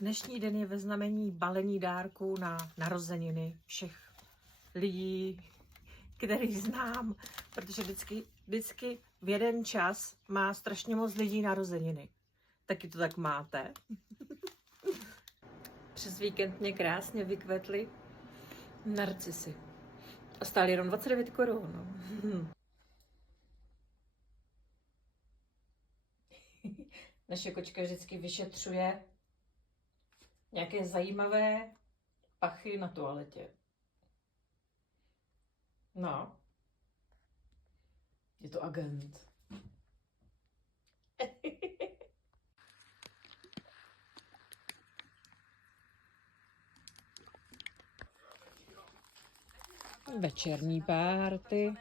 Dnešní den je ve znamení balení dárků na narozeniny všech lidí, který znám, protože vždycky v jeden čas má strašně moc lidí narozeniny. Taky to tak máte? Přes víkend mě krásně vykvetly narcisy. A stály jenom 29 korun. Naše kočka vždycky vyšetřuje nějaké zajímavé pachy na toaletě. No. Je to agent. Večerní párty.